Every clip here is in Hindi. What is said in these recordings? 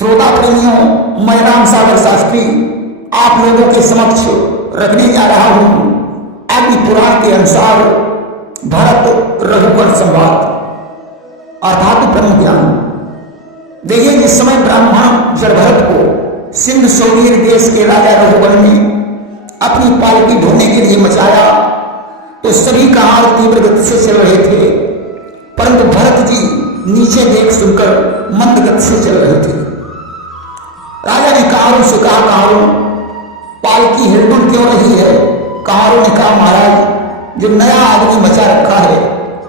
श्रोता प्रेमियों, मैं राम सागर शास्त्री आप लोगों के समक्ष रखने जा रहा हूं अग्नि पुराण के अनुसार भरत रघुवर संवाद अर्थात ब्रह्म ज्ञान। देखिए, जिस समय ब्राह्मण जड़ भरत को सिंध सोवीर देश के राजा रघुवर ने अपनी पालकी ढोने के लिए मचाया तो सभी कहार तीव्र गति से चल रहे थे, परंतु भरत जी नीचे देख सुनकर मंद गति से चल रहे थे। राजा ने कहारों से कहा, कहारों पालकी हिलडुल क्यों रही है? कहारों ने कहा, महाराज जो नया आदमी मचा रखा है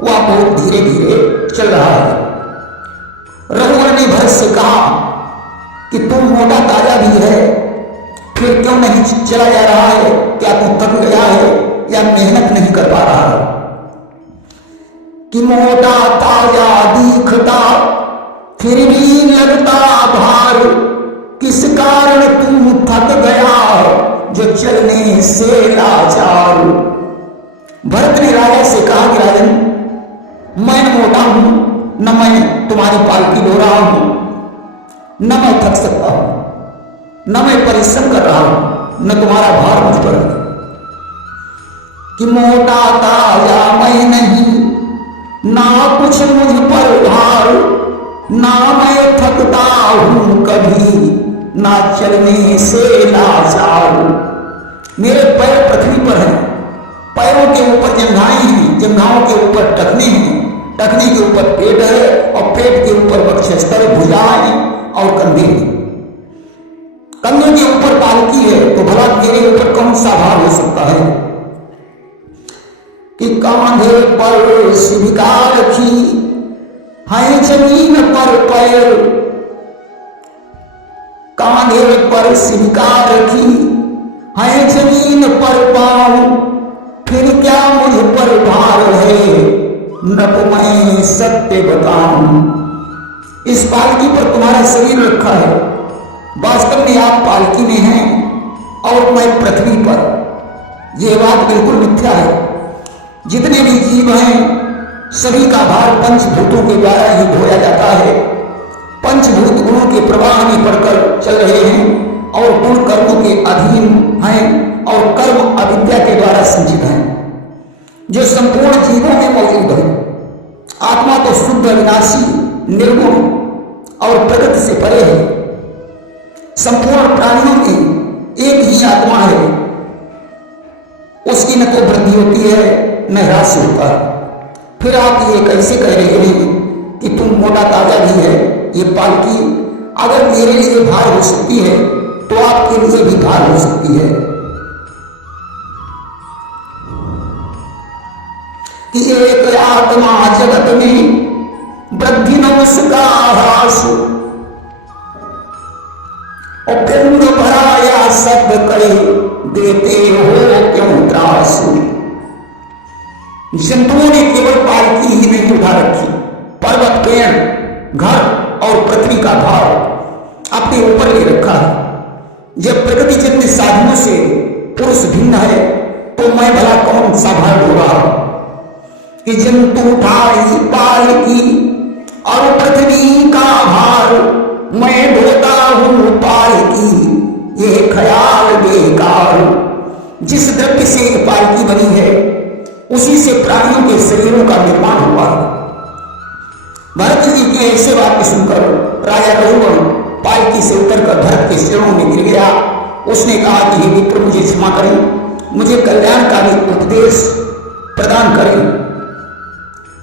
वह बहुत धीरे धीरे चल रहा है। रघुवर ने भरत से कहा कि तुम मोटा ताजा भी है, फिर क्यों नहीं चला जा रहा है? क्या तू थक गया है या मेहनत नहीं कर पा रहा है? कि मोटा ताजा दिखता फिर भी लगता भार, किस कारण तू थक गया जो चलने से लाचार। भरत ने राजा से कहा कि राजन, मैं न मोटा हूं न मैं तुम्हारी पालकी ढो रहा हूं, न मैं थक सकता हूं, न मैं परिश्रम कर रहा हूं, न तुम्हारा भार मुझ पर है। कि मोटा ताजा मैं नहीं, ना कुछ मुझ पर भार, ना मैं थकता हूं कभी, ना चलने से लाचार। मेरे पैर पृथ्वी पर हैं, पैरों के ऊपर जंघाएं हैं, जंघाओं के ऊपर टखने हैं, टखने के ऊपर पेट है और पेट के ऊपर वक्षस्थल, भुजाएं और कंधे हैं। कंधों के ऊपर पालकी है तो भला मेरे ऊपर कौन सा भार हो सकता है? कि कांधे पर शिविका रखी है जमीन पर पैर, कांधे पर शिविका रखी है जमीन पर पांव, फिर क्या मुझ पर भार है नप मैं सत्य बताऊं। इस पालकी पर तुम्हारा शरीर रखा है, वास्तव में आप पालकी में हैं और मैं पृथ्वी पर। यह बात बिल्कुल मिथ्या है। जितने भी जीव हैं सभी का भार पंचभूतों के द्वारा ही ढोया जाता है। पंचभूत गुणों के प्रवाह में पड़कर चल रहे हैं और गुण कर्मों के अधीन हैं और कर्म अविद्या के द्वारा संचित हैं, जो संपूर्ण जीवों में मौजूद है। आत्मा तो शुद्ध, विनाशी, निर्गुण और प्रकृति से परे है। संपूर्ण प्राणियों में एक ही आत्मा है, उसकी न तो वृद्धि होती है न ह्रास होता है। फिर आप ये कैसे कह रहे हैं कि तुम मोटा ताजा भी है? ये पालकी अगर मेरे लिए भार हो सकती है तो आपके लिए भी भार हो सकती है। कि एक आत्मा जगत में वृद्धि न उसका ह्रास, और पिंड भराया शब्द करे देते हो क्यों त्रास। जंतुओं ने केवल पालकी ही नहीं उठा रखी, पर्वत, पेड़, घर और पृथ्वी का भार अपने ऊपर ले रखा है। जब प्रकृति जन्य साधनों से पुरुष भिन्न है तो मैं भला कौन सा भार ढो रहा हूं? कि जंतु उठाई पालकी और पृथ्वी का भार, मैं ढोता हूं पालकी, ये ख्याल बेकार। जिस द्रव्य से पालकी बनी है उसी से प्राणियों के शरीरों का निर्माण हुआ है। भरत जी की ऐसे बातें सुनकर राजा रघुवर पालकी से उतरकर भरत के चरणों में गिर गया। उसने कहा कि हे मित्र, मुझे क्षमा करें, मुझे कल्याणकारी उपदेश प्रदान करें।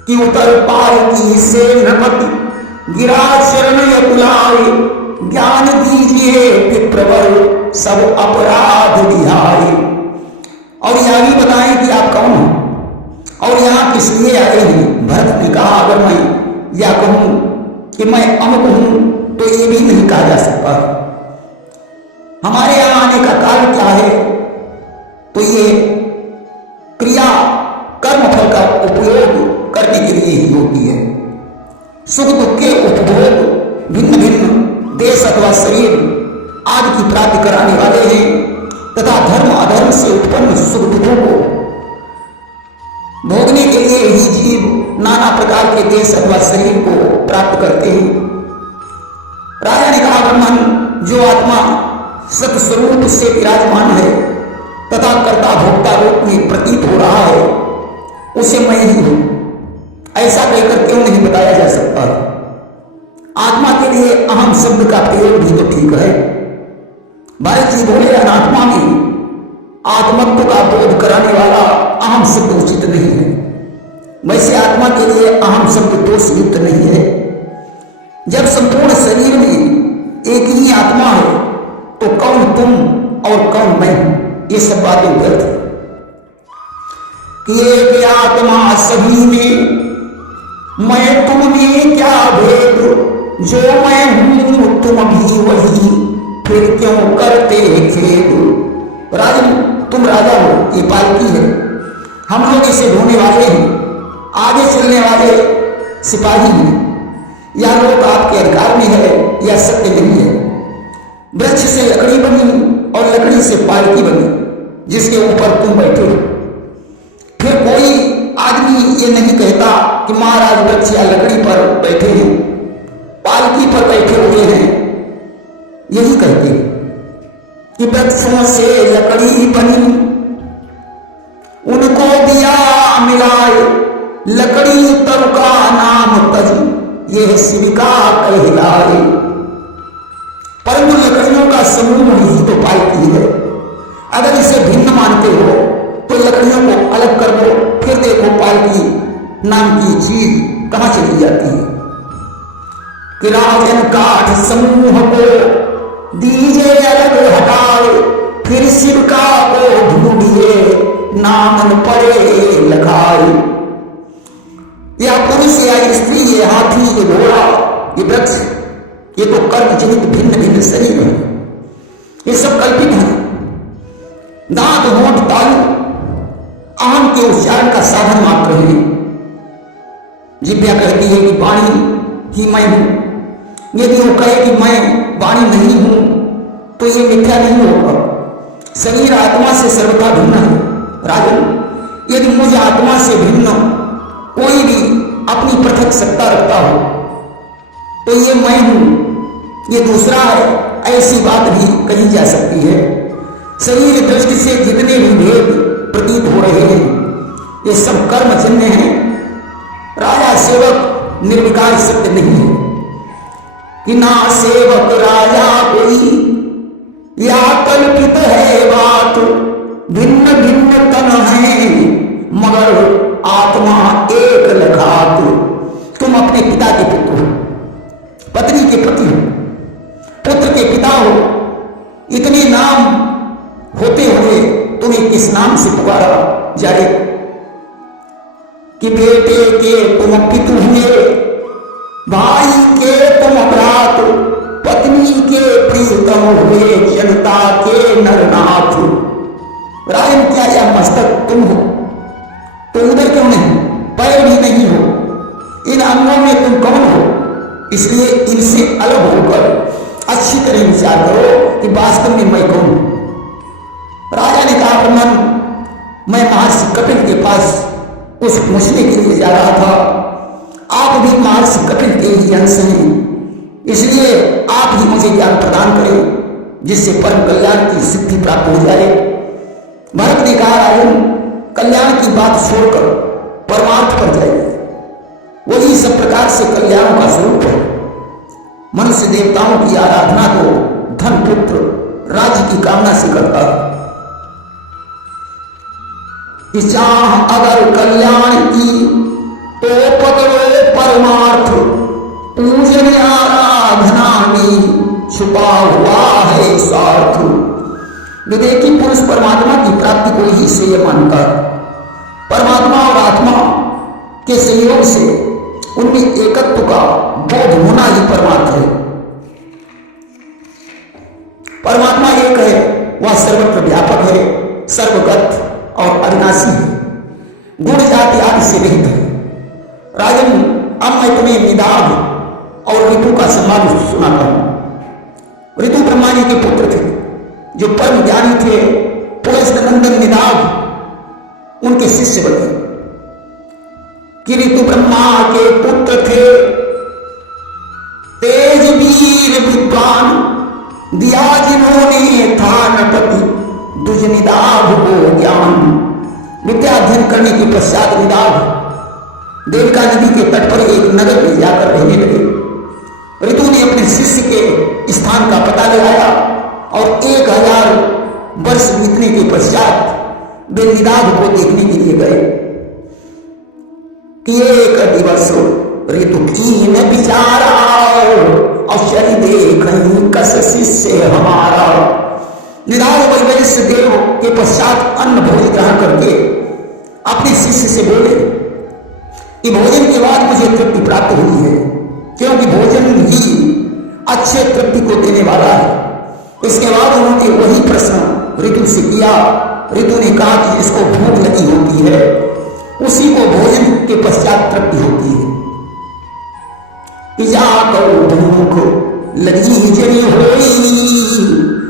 कि उतर पालकी से नमत गिरा चरण यकुलाए, ज्ञान दीजिए विप्रवर सब अपराध दिहाए। और यह भी बताएं कि आप कौन हो और यहां किस लिए आए हैं? भरत ने कहा, अगर मैं यह कहूं कि मैं अमुक हूं तो ये भी नहीं कहा जा सकता। हमारे यहां आने का कारण क्या है? तो ये क्रिया कर्म फल का उपयोग करने के लिए ही होती है। सुख दुख के उपभोग, भिन्न भिन्न देश अथवा शरीर आदि की प्राप्ति कराने वाले हैं तथा धर्म अधर्म से उत्पन्न सुख दुखों को भोगने के लिए ही जीव नाना प्रकार के देश अथवा शरीर को प्राप्त करते हैं। राजा ने कहा, ब्रह्मन, जो आत्मा सतस्वरूप से विराजमान है तथा कर्ता भोक्ता रूप में प्रतीत हो रहा है, उसे मैं ही हूं, ऐसा कहकर क्यों नहीं बताया जा सकता? आत्मा के लिए अहम शब्द का प्रयोग भी तो ठीक है। भारत जी बोले अनात्मा में आत्मत्व का बोध कराने वाला अहम शब्द उचित नहीं है। वैसे आत्मा के लिए अहम शब्द दोष युक्त नहीं है। जब संपूर्ण शरीर में एक ही आत्मा है तो कौन तुम और कौन मैं, ये सब बातें व्यर्थ है। एक आत्मा सभी में, मैं तुम में क्या भेद, जो मैं हूं तुम भी वही, फिर क्यों करते खेद। राजन, तुम राजा हो, ये पालकी है, हम लोग इसे ढोने वाले हैं, आगे चलने वाले सिपाही हैं। या लोग आपके अधिकार में है या सत्य नहीं है। वृक्ष से लकड़ी बनी और लकड़ी से पालकी बनी जिसके ऊपर तुम बैठे हो। फिर कोई आदमी ये नहीं कहता कि महाराज वृक्ष या लकड़ी पर बैठे हैं, पालकी पर बैठे हुए हैं। यही कहते हैं कि वृक्षों से लकड़ी बनी, उनको दिया मिलाए, लकड़ी तर का नाम तज, यह शिविका कहलाए। परंतु लकड़ियों का समूह ही तो पालकी है। अगर इसे भिन्न मानते हो तो लकड़ियों को अलग कर दो, फिर देखो पालकी नाम की चीज कहां चली जाती है। कि राजन काठ समूह को दीजे अलग हटाए, फिर शिविका को ढूंढिए, नामन पड़े लखाए। या पुरुष या स्त्री, ये हाथी, ये घोड़ा, ये वृक्ष, ये तो कर्म जनित भिन्न भिन्न शरीर है, ये सब कल्पित है। दांत, होंठ, तालु अहम के उच्चारण का साधन मात्र है। जिज्ञा कहती है कि वाणी ही मैं हूं। यदि वो कहे कि मैं वाणी नहीं हूं तो ये मिथ्या नहीं होगा। शरीर आत्मा से सर्वथा भिन्न है। राजन, यदि मुझ आत्मा से भिन्न कोई भी अपनी पृथक सत्ता रखता हो तो ये मैं हूं, ये दूसरा है, ऐसी बात भी कही जा सकती है। शरीर दृष्टि से जितने भी भेद प्रतीत हो रहे हैं ये सब कर्मजन्य हैं। राजा सेवक निर्विकार सत्य नहीं है कि ना सेवक राजा कोई, या कल्पित है बात, भिन्न भिन्न तन है मगर आत्मा एक लखात। तुम अपने पिता के पुत्र हो, पत्नी के पति हो, पुत्र के पिता हो, इतने नाम होते हुए तुम्हें किस नाम से पुकारा जाए? कि बेटे के तुम पितु हुए, भाई के तुम भ्रात, पत्नी के प्रियतम हुए, जनता के नरनाथ। रायन, क्या यह मस्तक तुम हो तो उधर क्यों नहीं? पैर भी नहीं हो, इन अंगों में तुम कौन हो? इसलिए इनसे अलग होकर अच्छी तरह विचार करो कि वास्तव में मैं कौन हूं। राजा ने कहा, ब्रह्मन, मैं महर्षि कपिल के पास कुछ पूछने के लिए जा रहा था। आप भी महर्षि कपिल के ही अंश हैं, इसलिए आप ही मुझे ज्ञान प्रदान करें जिससे परम कल्याण की सिद्धि प्राप्त हो जाए। भरत ने कहा, राजन, कल्याण की बात छोड़कर परमार्थ पर जाइए, वही सब प्रकार से कल्याणों का स्वरूप है। मनुष्य देवताओं की आराधना तो धन, पुत्र, राज्य की कामना से करता है। चाह अगर कल्याण की तो पकड़ो परमार्थ, पूजन आराधना में छुपा हुआ है स्वार्थ। विवेकी पुरुष परमात्मा की प्राप्ति को ही श्रेय मानता है। परमात्मा और आत्मा के संयोग से उनमें एकत्व का बोध होना ही परमार्थ है। परमात्मा एक है, वह सर्वत्र व्यापक है, सर्वगत और अविनाशी है, गुण जाति आदि से रहित है। राजन, अब मैं तुम्हें निदाघ और ऋतु का संवाद सुनाता हूं। ऋतु ब्रह्मा जी के पुत्र थे जो परम ज्ञानी थे। पुलस्त्य निदाघ उनके शिष्य बने। कि ऋतु ब्रह्मा के पुत्र थे, तेज वीर विद्वान, दिया जिन्होंने था नपति दुज निदाघ को ज्ञान। विद्या अध्ययन करने के पश्चात निदाघ देवका नदी के तट पर एक नगर में जाकर रहने लगे। ऋतु ने अपने शिष्य के स्थान का पता लगाया और 1000 वर्ष बीतने के पश्चात वे निदाघ को देखने के लिए गए कि एक दिवस ऋतु कीन विचारा अवसर देख कस शिष्य हमारा। निदाघ वैश्य देव के पश्चात अन्न भोजन ग्रहण करके अपने शिष्य से बोले कि भोजन के बाद मुझे तृप्ति प्राप्त हुई है, क्योंकि भोजन ही अच्छे तृप्ति को देने वाला है। इसके बाद उन्होंने वही प्रश्न ऋतु से किया। ऋतु ने कहा कि जिसको भूख लगी होती है उसी को भोजन के पश्चात तृप्ति होती है। पिजा को भूख लगी जरी होई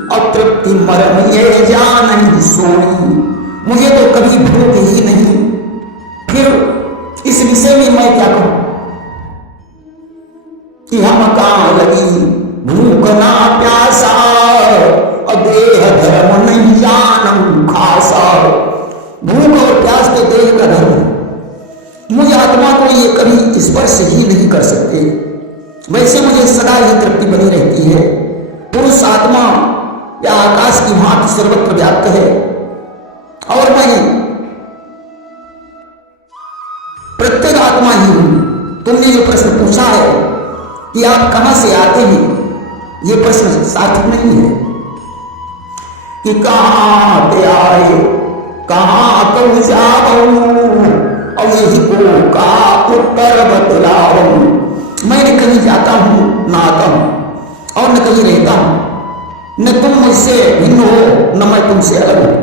और तृप्ति मरम ये जान नहीं सोई। मुझे तो कभी भूख ही नहीं, फिर इस विषय में मैं क्या कहूं कि हम कहां लगी भूख ना प्यासा और देह धर्म नहीं जानम खासा। भूख और प्यास तो देह का धर्म है। मुझे आत्मा को ये कभी स्पर्श ही नहीं कर सकते, वैसे मुझे सदा ही तृप्ति बनी रहती है। पुरुष आत्मा या आकाश की भांति सर्वत्र व्याप्त है और मैं प्रत्येक आत्मा ही हूं। तुमने जो प्रश्न पूछा है कि आप कहां से आते हैं, यह प्रश्न सार्थक नहीं है कि कहां ते आए कहां तो जाओ और यही को का उत्तर बतलाओ। मैं न कहीं जाता हूं न आता हूं और न कहीं रहता हूं। न तुम मुझसे भिन्न हो न मैं तुमसे अलग हूं।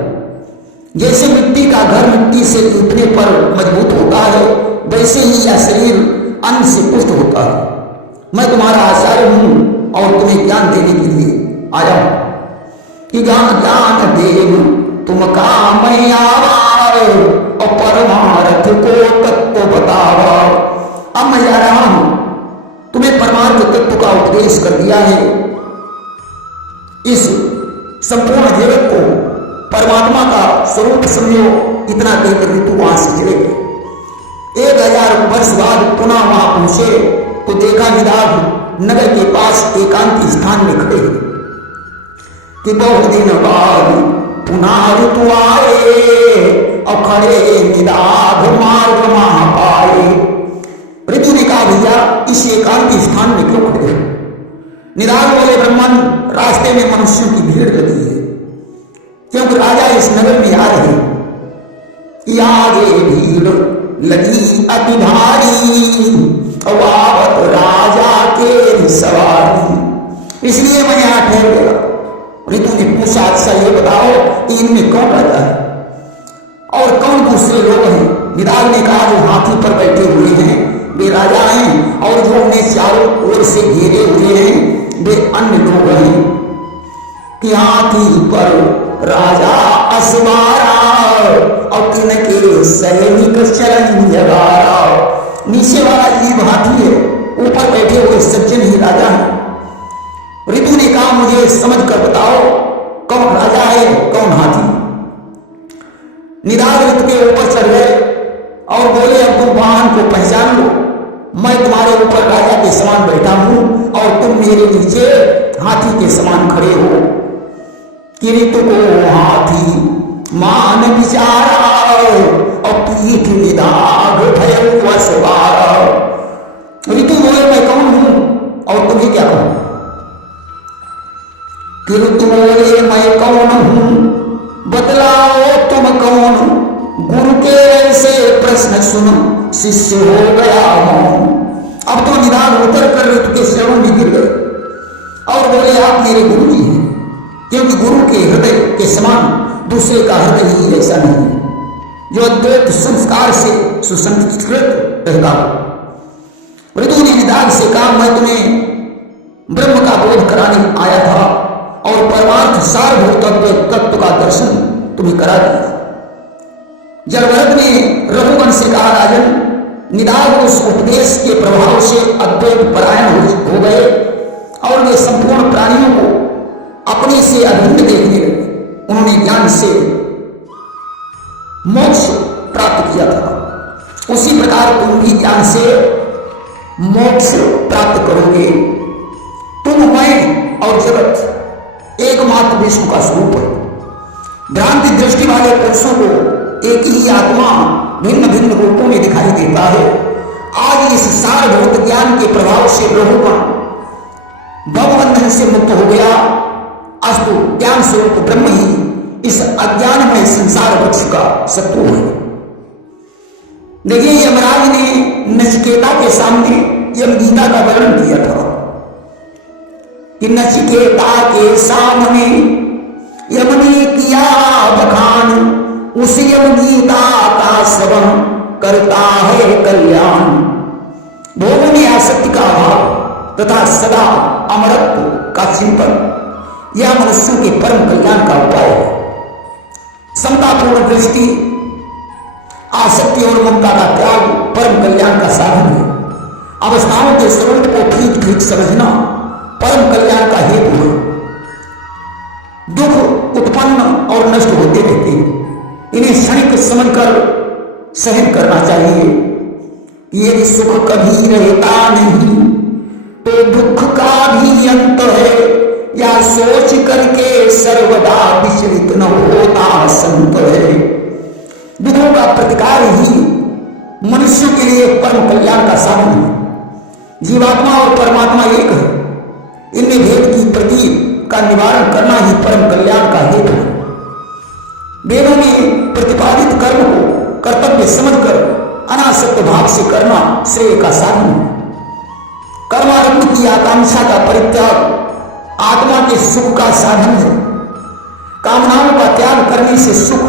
जैसे मिट्टी का घर मिट्टी से टूटने पर मजबूत होता है, वैसे ही यह शरीर अन्न से पुष्ट होता है। मैं तुम्हारा आचार्य हूं और तुम्हें ज्ञान देने के लिए आया हूं कि ज्ञान ज्ञान देव तुम का मैं आवार और परमार्थ को तत्व बतावा। अब मैं जा रहा हूं, तुम्हें परमार्थ तत्व का उपदेश कर दिया है। इस संपूर्ण जगत को परमात्मा का स्वरूप समझो, इतना कहकर ऋतु वहां से चले गए। 1000 वर्ष बाद पुनः वहां पहुंचे तो देखा निदाघ नगर के पास एकांत स्थान में खड़े कि बहुत दिन बाद पुनः ऋतु आए और खड़े निदाघ मार्ग वहां पाए। ऋतु ने कहा भैया इस एकांत स्थान में क्यों खड़े हो? निदाघ बोले ब्राह्मण रास्ते में मनुष्यों की भीड़ लगी है, क्योंकि राजा इस नगर में आ रहे हैं। आगे भीड़ लगी अति भारी और आवत राजा के सवारी, इसलिए मैं यहां ठहर गया। ऋतु ने पूछा अच्छा ये बताओ कि इनमें कौन राजा है और कौन दूसरे लोग हैं? निदाघ ने कहा जो हाथी पर बैठे हुए हैं वे राजा हैं और जो उन्हें चारों ओर से घेरे हुए हैं वे अन्य लोग हैं। कि हाथी पर राजा असवारा और तिनके सैनिक चरण जगारा। नीचे वाला जीव हाथी है, ऊपर बैठे हुए सज्जन ही राजा है। ऋतु ने कहा मुझे समझ कर बताओ कौन राजा है कौन हाथी? निदाघ ऋतु के ऊपर चढ़ गए और बोले अब तुम वाहन को पहचान लो, मैं तुम्हारे ऊपर राजा के समान बैठा हूं और तुम मेरे नीचे हाथी के समान खड़े हो। कि ऋतु को हाथी मान विचारा और पीठ निदाघ भय सवारा। ऋतु बोले मैं कौन हूं और तुम्हें क्या कहूं? कि ऋतु बोले मैं कौन हूं बतलाओ तुम कौन? गुरु के से प्रश्न सुनो शिष्य हो गया हूं। अब तो निदाघ उतर कर ऋतु के चरणों में गिर गए और बोले आप मेरे गुरु जी हैं, क्योंकि गुरु के हृदय के समान दूसरे का हृदय ही ऐसा नहीं है जो अद्वैत संस्कार से सुसंस्कृत रहता हो। ऋतु ने निदाघ से कहा मैं तुम्हें ब्रह्म का बोध कराने आया था और परमार्थ सारभूत तत्व का दर्शन तुम्हें करा दिया। जलभरत ने रघुवंश से कहा राजन निदाघ उस उपदेश के प्रभाव से अद्वैत परायण हो गए और वे संपूर्ण प्राणियों को से अभिन्न देखने लगे। उन्होंने ज्ञान से मोक्ष प्राप्त किया था, उसी प्रकार तुम भी ज्ञान से मोक्ष प्राप्त करोगे। तुम, मैं और जगत एकमात्र विष्णु का स्वरूप है। भ्रांति दृष्टि वाले पुरुषों को एक ही आत्मा भिन्न भिन्न रूपों में दिखाई देता है। आज इस सारभूत ज्ञान के प्रभाव से रघुगण भवबंधन से मुक्त हो गया। अस्तु ज्ञान स्वरूप ब्रह्म ही इस अज्ञानमय संसार वृक्ष का शत्रु है। देखिए, यमराज ने नचिकेता के सामने यमगीता का वर्णन किया था कि नचिकेता के सामने यम ने किया बखान, उस यमगीता का श्रवण करता है कल्याण। भोगों में आसक्ति का अभाव तथा सदा अमरत्व का चिंतन यह मनुष्यों के परम कल्याण का उपाय है। समतापूर्ण दृष्टि, आसक्ति और ममता का त्याग परम कल्याण का साधन है। अवस्थाओं के स्वरूप को ठीक ठीक समझना परम कल्याण का हेतु है। दुख उत्पन्न और नष्ट होते रहते हैं, इन्हें क्षणिक समझकर सहन करना चाहिए। यदि सुख कभी रहता नहीं तो दुख का भी अंत है, या सोच करके सर्वदा विचलित न होता संत है। दुखों का प्रतिकार ही मनुष्य के लिए परम कल्याण का साधन है। जीवात्मा और परमात्मा एक है, इनमें भेद की प्रतीक का निवारण करना ही परम कल्याण का हेतु है। वेदों में प्रतिपादित कर्म को कर्तव्य समझकर अनासक्त भाव से करना श्रेय का साधन है। कर्मारंभ की आकांक्षा का परित्याग आत्मा के सुख का साधन है। कामनाओं का त्याग करने से सुख,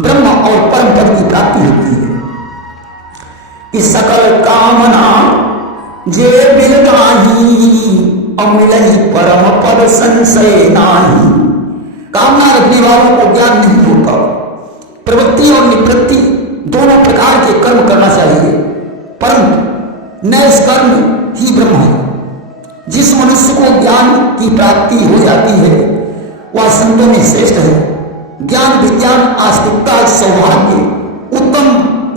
ब्रह्म और परम पद की प्राप्ति होती है। कि सकल कामना जे बिल गाही, अमिलहि परम पद संशय नाही। कामना रखने वालों को ज्ञान नहीं होता। प्रवृत्ति और निवृत्ति दोनों प्रकार के कर्म करना चाहिए, परंतु नैष्कर्म ही ब्रह्म है। जिस मनुष्य को ज्ञान की प्राप्ति हो जाती है वह संतों में श्रेष्ठ है। ज्ञान, विज्ञान, आस्तिकता, सौभाग्य उत्तम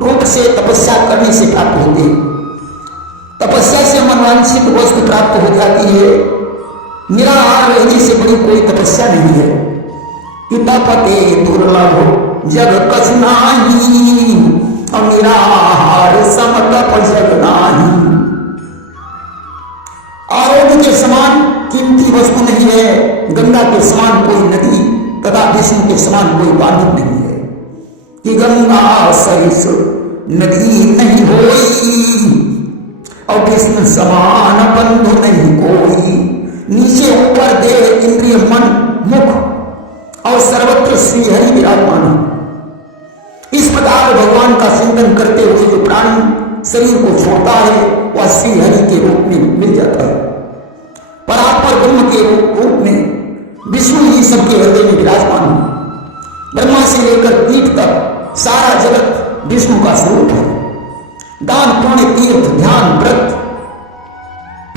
रूप से तपस्या करने से प्राप्त होते हैं। तपस्या से मनवांछित वस्तु प्राप्त हो जाती है। निराहार रहने से बड़ी कोई तपस्या नहीं है। कि तपते दुर्लभ जग कछु नाही, और निराहार सम तप जग नाही। आरोग्य के समान कीमती वस्तु नहीं है, गंगा के समान कोई नदी तथा विष्णु के समान कोई बांधव नहीं है। कि गंगा सहित नदी नहीं होई, और विष्णु समान बंधु नहीं कोई। नीचे ऊपर देह, इंद्रिय, मन, मुख और सर्वत्र श्री हरि विराजमान है। इस प्रकार भगवान का चिंतन करते हुए जो प्राणी शरीर को छोड़ता है वह श्री हरि के रूप में मिल जाता है। परात्पर ब्रह्म के रूप में विष्णु ही सबके हृदय में विराजमान है। ब्रह्मा से लेकर कीट तक सारा जगत विष्णु का स्वरूप है। दान, पुण्य, तीर्थ, ध्यान, व्रत,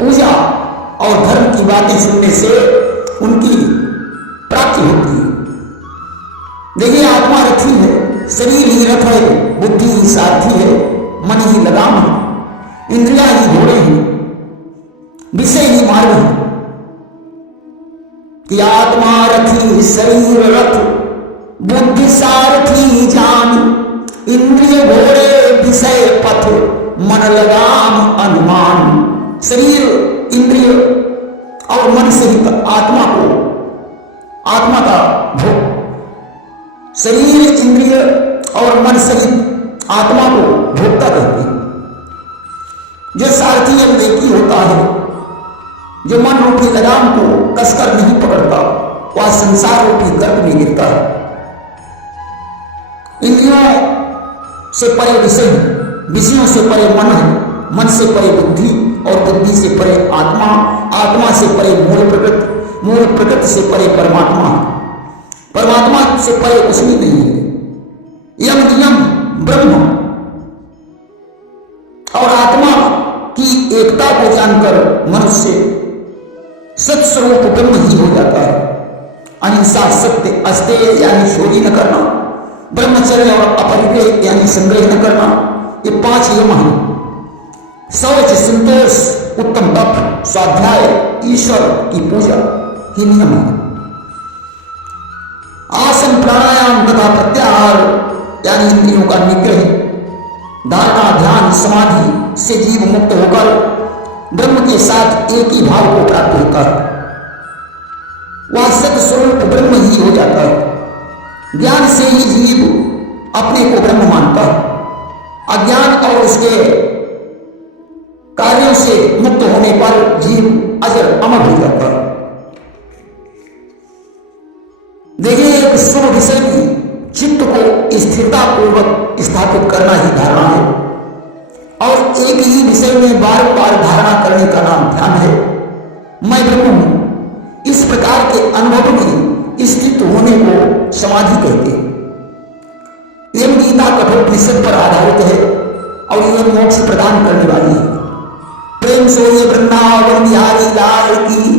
पूजा और धर्म की बातें सुनने से उनकी प्राप्ति होती है। देखिए, आत्मा रथी है, शरीर ही रथ है, बुद्धि ही सारथी है, मन ही लगाम है, इंद्रियां ही घोड़े हैं, विषय ही मार्ग है। कि आत्मा रथी शरीर रथ, बुद्धि सारथी जान। इंद्रिय घोड़े विषय पथ, मन लगाम अनुमान। शरीर, इंद्रिय और मन सहित आत्मा को, आत्मा का भोग, शरीर, इंद्रिय और मन सहित आत्मा को भोक्ता कहते हैं। जो सारथी अविवेकी होता है, जो मन रूपी लगाम को कसकर नहीं पकड़ता, वह संसार रूपी गर्भ में गिरता है। इंद्रियों से परे विषय, विषयों से परे मन है, मन से परे बुद्धि और बुद्धि से परे आत्मा, आत्मा से परे मूल प्रकृति, मूल प्रकृति से परे परमात्मा, परमात्मा से परे कुछ भी नहीं है। यम नियम ब्रह्म और आत्मा की एकता को जानकर मनुष्य सत्स्वरूप ब्रह्म ही हो जाता है। अहिंसा, सत्य, अस्तेय यानी चोरी न करना, ब्रह्मचर्य और अपरिग्रह यानी संग्रह न करना, ये 5 यम हैं। शौच, संतोष, उत्तम तप, स्वाध्याय, ईश्वर की पूजा ही नियम है। आसन, प्राणायाम तथा प्रत्याहार यानी इंद्रियों का निग्रह, धारणा, ध्यान, समाधि से जीव मुक्त होकर ब्रह्म के साथ एक ही भाव को प्राप्त होता है। वह सत्य स्वरूप ब्रह्म ही हो जाता है। ज्ञान से ही जीव अपने को ब्रह्म मानता है। अज्ञान और उसके कार्यों से मुक्त होने पर जीव अजर अमर हो जाता है। देखिए, एक शुभ विषय की चित्त को स्थिरता पूर्वक स्थापित करना ही धारणा है, और एक ही विषय में बार बार धारणा करने का नाम ध्यान है। मैं ब्रह्म हूं, इस प्रकार के अनुभव में स्थित होने को समाधि कहते हैं। यह गीता कठोर निषेध पर आधारित है और यह मोक्ष प्रदान करने वाली है। प्रेम से ये वृंदावन बिहारी लाल की